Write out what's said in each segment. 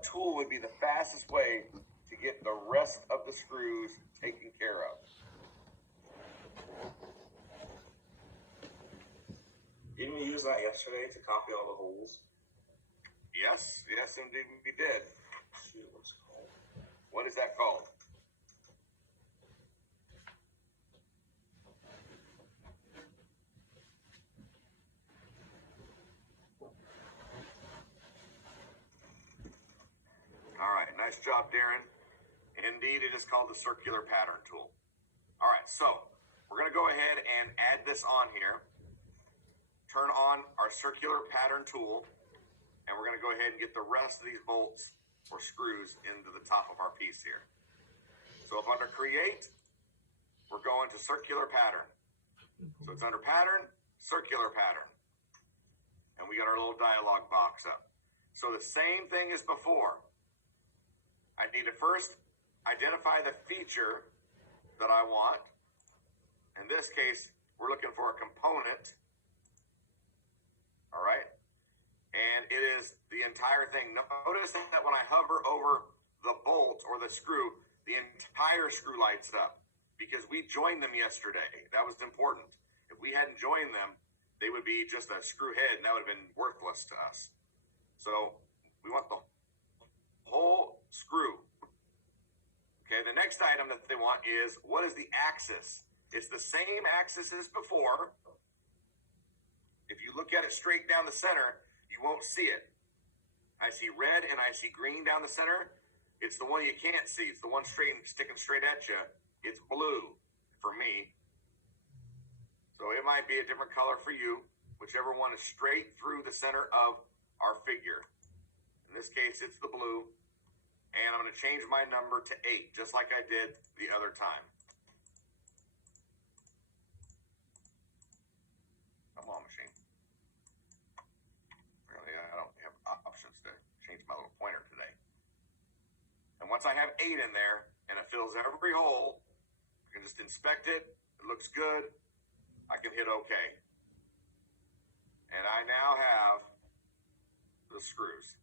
what tool would be the fastest way to get the rest of the screws taken care of? Didn't we use that yesterday to copy all the holes? Yes, indeed we did. Shoot, what's it called? What is that called? All right, nice job, Darren. Indeed, it is called the circular pattern tool. All right, so we're going to go ahead and add this on here. Turn on our circular pattern tool, and we're going to go ahead and get the rest of these bolts or screws into the top of our piece here. So if under Create, we're going to Circular Pattern. So it's under Pattern, Circular Pattern. And we got our little dialog box up. So the same thing as before. I need to first identify the feature that I want. In this case, we're looking for a component. All right. And it is the entire thing. Notice that when I hover over the bolt or the screw, the entire screw lights up because we joined them yesterday. That was important. If we hadn't joined them, they would be just a screw head and that would have been worthless to us. So we want the whole screw. Okay, the next item that they want is, what is the axis? It's the same axis as before. If you look at it straight down the center, you won't see it. I see red and I see green down the center. It's the one you can't see. It's the one sticking straight at you. It's blue for me. So it might be a different color for you, whichever one is straight through the center of our figure. In this case, it's the blue. And I'm going to change my number to 8, just like I did the other time. Come on, machine. Apparently, I don't have options to change my little pointer today. And once I have 8 in there, and it fills every hole, I can just inspect it. It looks good. I can hit OK. And I now have the screws.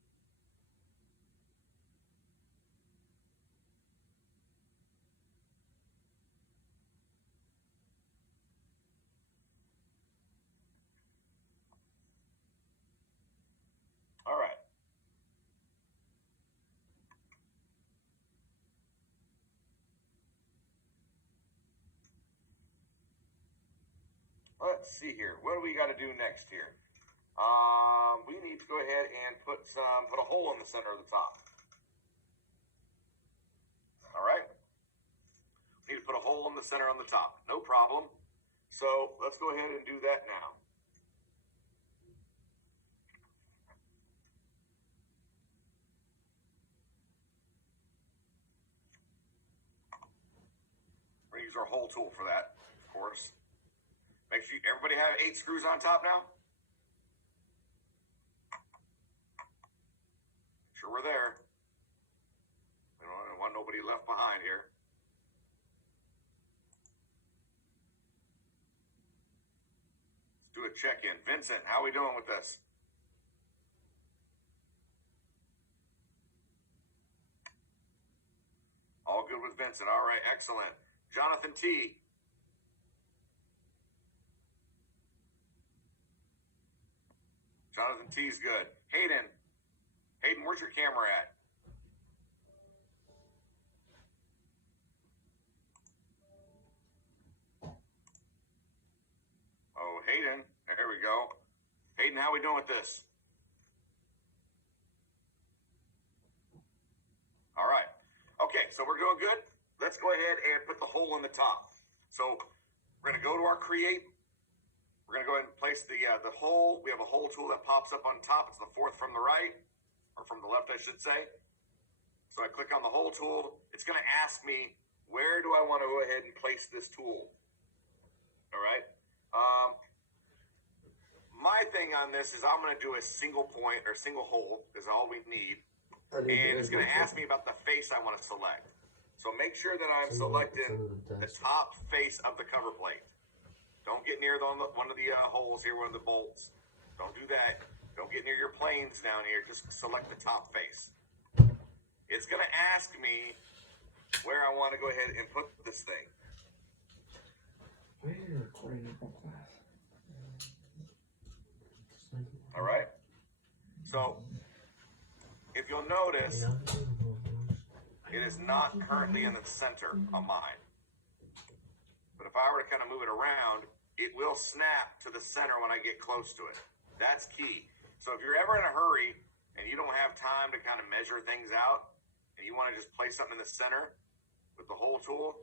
All right. Let's see here. What do we got to do next here? We need to go ahead and put a hole in the center of the top. All right. We need to put a hole in the center on the top. No problem. So let's go ahead and do that now. We're going to use our hole tool for that, of course. Make sure everybody have 8 screws on top now. Make sure we're there. We don't want nobody left behind here. Let's do a check-in. Vincent, how are we doing with this? All good with Vincent. All right, excellent. Jonathan T. Jonathan T's good. Hayden, where's your camera at? Oh, Hayden, there we go. Hayden, how we doing with this? All right. Okay, so we're doing good. Let's go ahead and put the hole in the top. So we're going to go to our Create. We're going to go ahead and place the hole. We have a hole tool that pops up on top. It's the 4th from the right, or from the left, I should say. So I click on the hole tool. It's going to ask me, where do I want to go ahead and place this tool? All right. My thing on this is I'm going to do a single point or single hole is all we need. And it's going to ask me about the face I want to select. So make sure that I'm selecting the top face of the cover plate. Don't get near one of the holes here, one of the bolts. Don't do that. Don't get near your planes down here. Just select the top face. it's going to ask me where I want to go ahead and put this thing. Why are you recording your class? All right. So if you'll notice, it is not currently in the center on mine. But if I were to kind of move it around, it will snap to the center when I get close to it. That's key. So if you're ever in a hurry and you don't have time to kind of measure things out and you want to just place something in the center with the hole tool,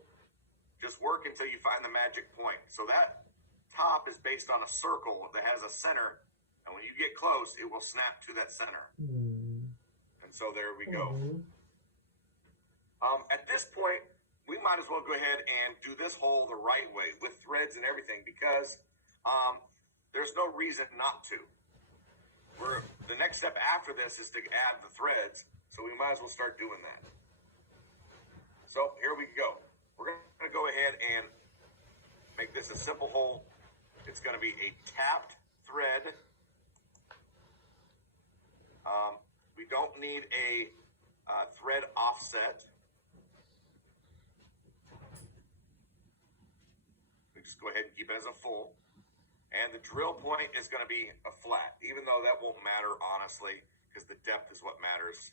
just work until you find the magic point. So that top is based on a circle that has a center, and when you get close, it will snap to that center. And so there we go. At this point, we might as well go ahead and do this hole the right way with threads and everything, because there's no reason not to. The next step after this is to add the threads, so we might as well start doing that. So here we go. We're going to go ahead and make this a simple hole. It's going to be a tapped thread. We don't need a thread offset. We just go ahead and keep it as a full. And the drill point is going to be a flat, even though that won't matter, honestly, because the depth is what matters.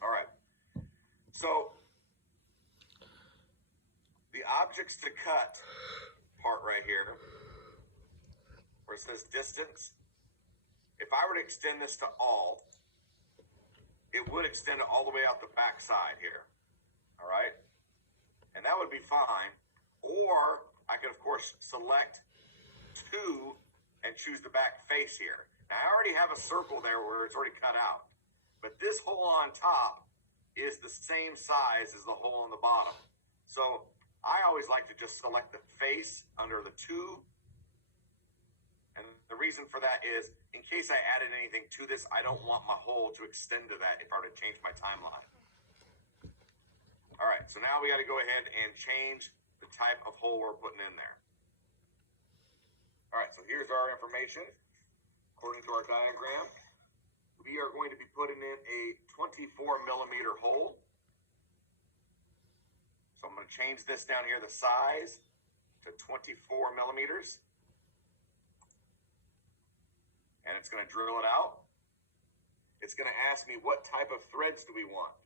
All right. So the objects to cut part right here, where it says distance, if I were to extend this to all, it would extend it all the way out the back side here. All right. And that would be fine. Or I could, of course, select 2 and choose the back face here. Now, I already have a circle there where it's already cut out. But this hole on top is the same size as the hole on the bottom. So I always like to just select the face under the 2. And the reason for that is, in case I added anything to this, I don't want my hole to extend to that if I were to change my timeline. All right, so now we got to go ahead and change the type of hole we're putting in there. All right, so here's our information. According to our diagram, we are going to be putting in a 24 millimeter hole. So I'm going to change this down here, the size, to 24 millimeters. And it's going to drill it out. It's going to ask me what type of threads do we want.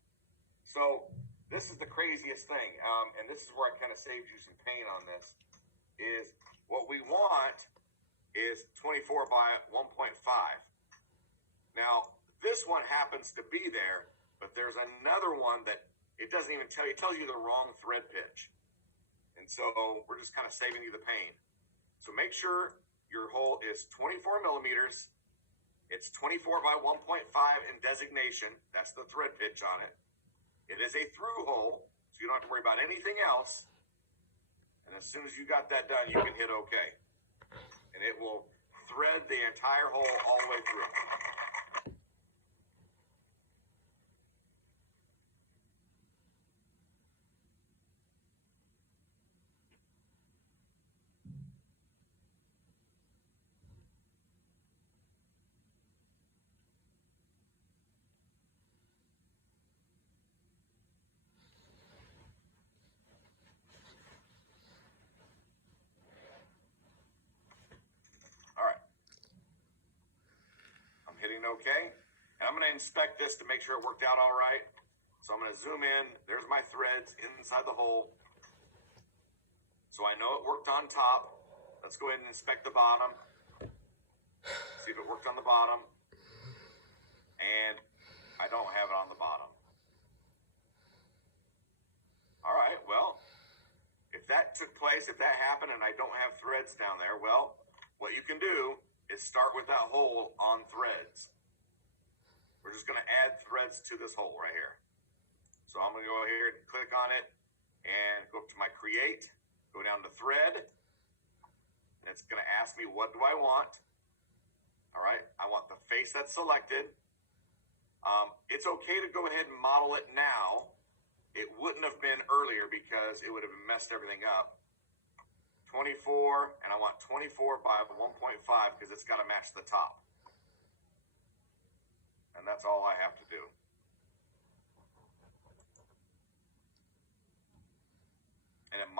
So this is the craziest thing, and this is where I kind of saved you some pain on this, is what we want is 24 by 1.5. Now, this one happens to be there, but there's another one that it doesn't even tell you. It tells you the wrong thread pitch. And so we're just kind of saving you the pain. So make sure your hole is 24 millimeters. It's 24 by 1.5 in designation. That's the thread pitch on it. It is a through hole, so you don't have to worry about anything else. And as soon as you got that done, you can hit OK. And it will thread the entire hole all the way through. Okay, and I'm going to inspect this to make sure it worked out all right. So I'm going to zoom in. There's my threads inside the hole. So I know it worked on top. Let's go ahead and inspect the bottom. See if it worked on the bottom. And I don't have it on the bottom. All right, well, if that took place, if that happened and I don't have threads down there, well, what you can do is start with that hole on threads. We're just going to add threads to this hole right here. So I'm going to go here and click on it and go up to my create, go down to thread. And it's going to ask me, what do I want? All right, I want the face that's selected. It's okay to go ahead and model it now. It wouldn't have been earlier because it would have messed everything up. 24, and I want 24 by 1.5 because it's got to match the top.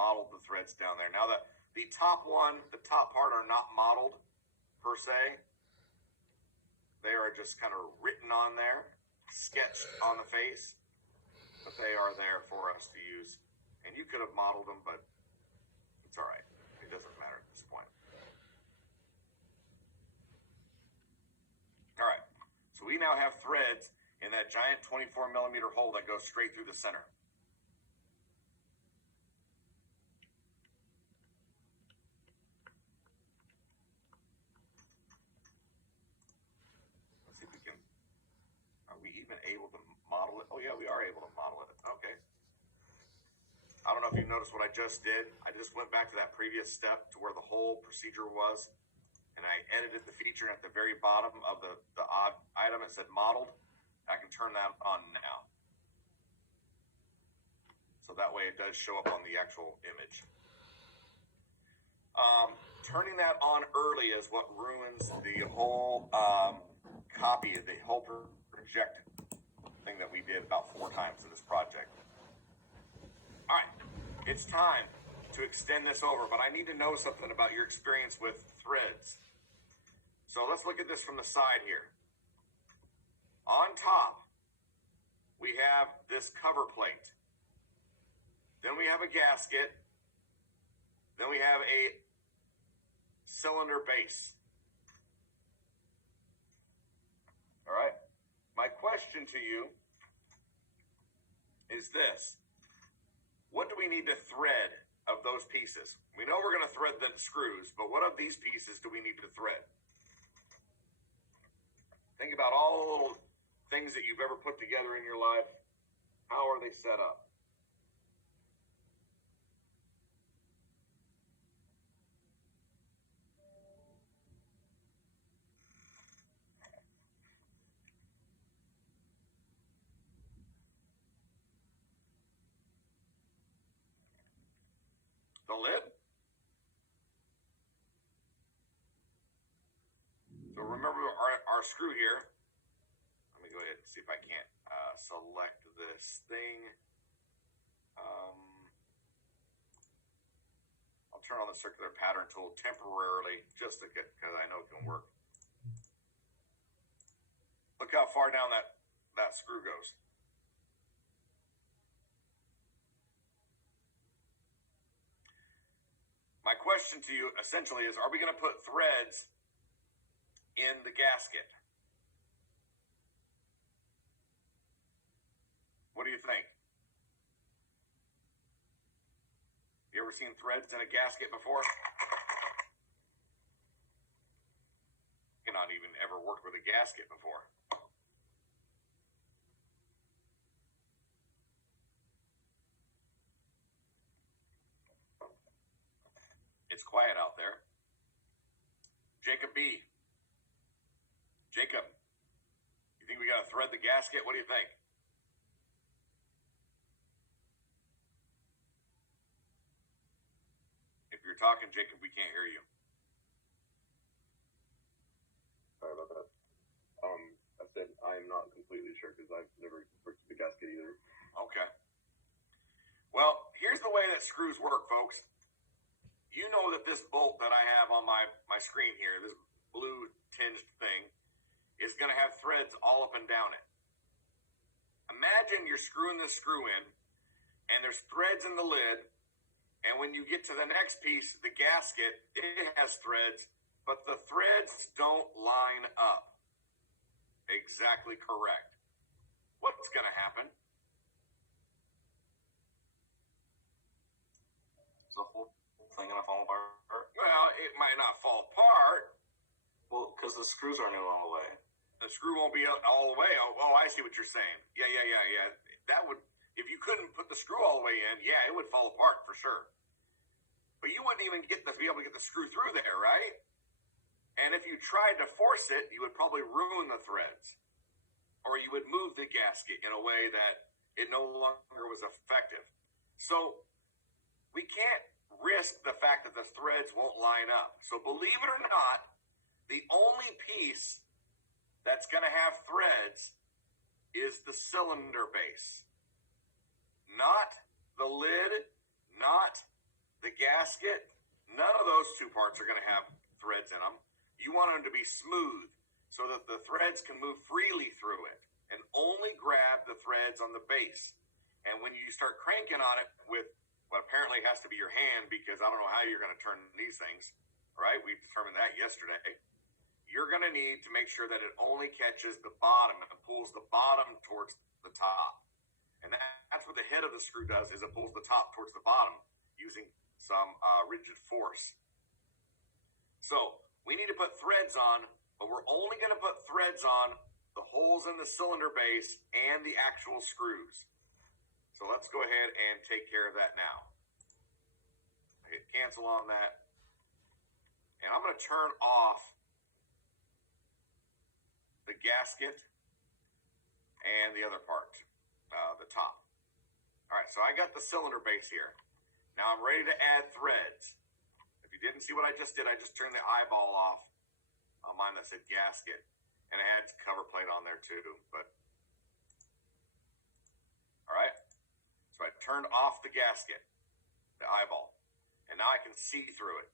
modeled the threads down there. Now the top part are not modeled per se. They are just kind of written on there, sketched on the face, but they are there for us to use. And you could have modeled them, but it's all right. It doesn't matter at this point. All right. So we now have threads in that giant 24 millimeter hole that goes straight through the center. Let's see if we can, are we even able to model it? Oh yeah, we are able to model it. Okay. I don't know if you noticed what I just did. I just went back to that previous step to where the whole procedure was, and I edited the feature at the very bottom of the odd item. It said modeled. I can turn that on now. So that way it does show up on the actual image. Turning that on early is what ruins the whole copy, the whole project thing that we did about 4 times in this project. All right, it's time to extend this over, but I need to know something about your experience with threads. So let's look at this from the side here. On top, we have this cover plate. Then we have a gasket. Then we have a cylinder base. All right, my question to you is this. What do we need to thread of those pieces? We know we're going to thread the screws, but what of these pieces do we need to thread? Think about all the little things that you've ever put together in your life. How are they set up? The lid. So remember our screw here. Let me go ahead and see if I can't select this thing. I'll turn on the circular pattern tool temporarily just to get, because I know it can work. Look how far down that screw goes. My question to you essentially is, are we going to put threads in the gasket? What do you think? You ever seen threads in a gasket before? You not even ever worked with a gasket before. It's quiet out there. Jacob B. Jacob, you think we got to thread the gasket? What do you think? If you're talking, Jacob, we can't hear you. Sorry about that. I said I'm not completely sure because I've never worked with the gasket either. Okay. Well, here's the way that screws work, folks. You know that this bolt that I have on my screen here, this blue tinged thing, is going to have threads all up and down it. Imagine you're screwing this screw in, and there's threads in the lid, and when you get to the next piece, the gasket, it has threads, but the threads don't line up. Exactly correct. What's going to happen? The whole thing gonna fall apart? Well, it might not fall apart. Well, because the screws aren't all the way. The screw won't be all the way. Oh, I see what you're saying. Yeah. That would, if you couldn't put the screw all the way in, yeah, it would fall apart for sure. But you wouldn't even be able to get the screw through there, right? And if you tried to force it, you would probably ruin the threads. Or you would move the gasket in a way that it no longer was effective. So we can't risk the fact that the threads won't line up. So believe it or not, the only piece that's going to have threads is the cylinder base. Not the lid, not the gasket, none of those two parts are going to have threads in them. You want them to be smooth so that the threads can move freely through it, and only grab the threads on the base. And when you start cranking on it with what apparently has to be your hand, because I don't know how you're going to turn these things, right? We determined that yesterday. You're going to need to make sure that it only catches the bottom and pulls the bottom towards the top. And that's what the head of the screw does, is it pulls the top towards the bottom using some rigid force. So we need to put threads on, but we're only going to put threads on the holes in the cylinder base and the actual screws. So let's go ahead and take care of that now. I hit cancel on that. And I'm going to turn off the gasket and the other part, the top. All right, so I got the cylinder base here. Now I'm ready to add threads. If you didn't see what I just did, I just turned the eyeball off on mine that said gasket. And it had cover plate on there too, but all right. So I turned off the gasket, the eyeball, and now I can see through it.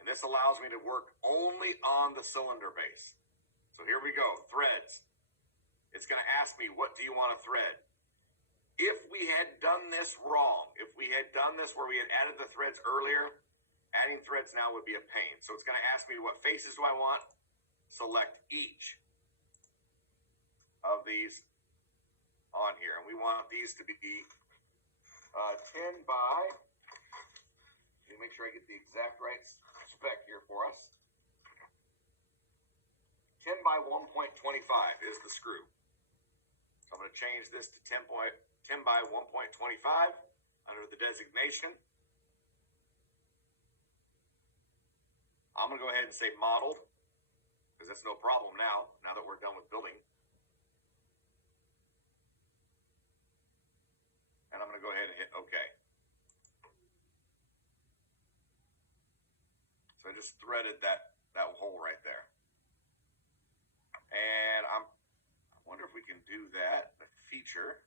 And this allows me to work only on the cylinder base. So here we go, threads. It's going to ask me, what do you want to thread? If we had done this wrong, if we had done this where we had added the threads earlier, adding threads now would be a pain. So it's going to ask me, what faces do I want? Select each of these on here. And we want these to be 10 by, let me make sure I get the exact right spec here for us. 10 by 1.25 is the screw. So I'm going to change this to 10 by 1.25 under the designation. I'm going to go ahead and say modeled, because that's no problem now that we're done with building. And I'm going to go ahead and hit OK. So I just threaded that hole right there. And I wonder if we can do that, the feature.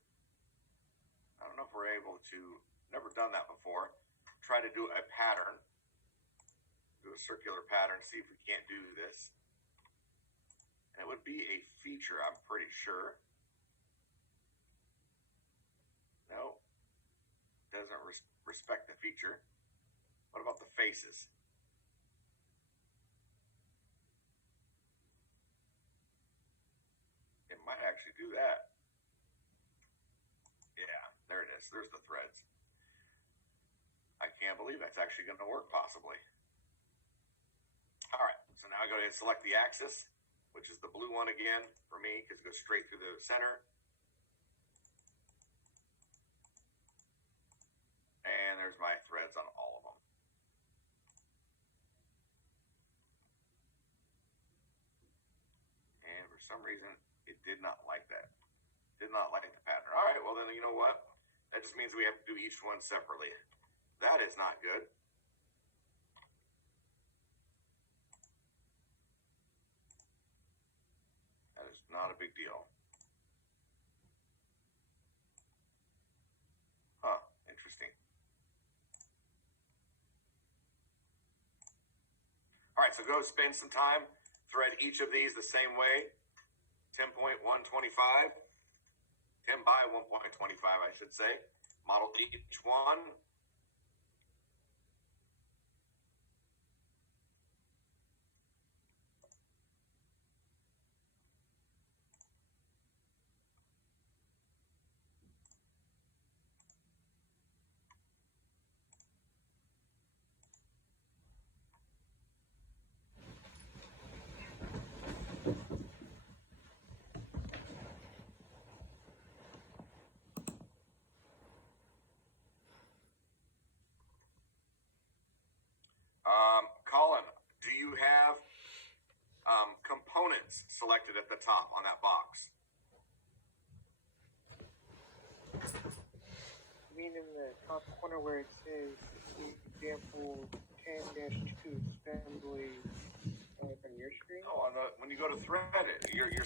I don't know if we're able to, never done that before. Try to do a pattern. Do a circular pattern, see if we can't do this. And it would be a feature, I'm pretty sure. No, doesn't respect the feature. What about the faces? It might actually do that. Yeah, there it is. There's the threads. I can't believe that's actually going to work possibly. All right, so now I go ahead and select the axis, which is the blue one again for me, because it goes straight through the center. And there's my threads on all of them. And for some reason, it did not like that. Did not like the pattern. All right, well then, you know what? That just means we have to do each one separately. That is not good. That is not a big deal. Huh, interesting. All right, so go spend some time, thread each of these the same way. 10.125, 10 by 1.25, I should say. Model each one. Colin, do you have components selected at the top on that box? You mean in the top corner where it says example 10-2 assembly on your screen? No, when you go to thread it, you're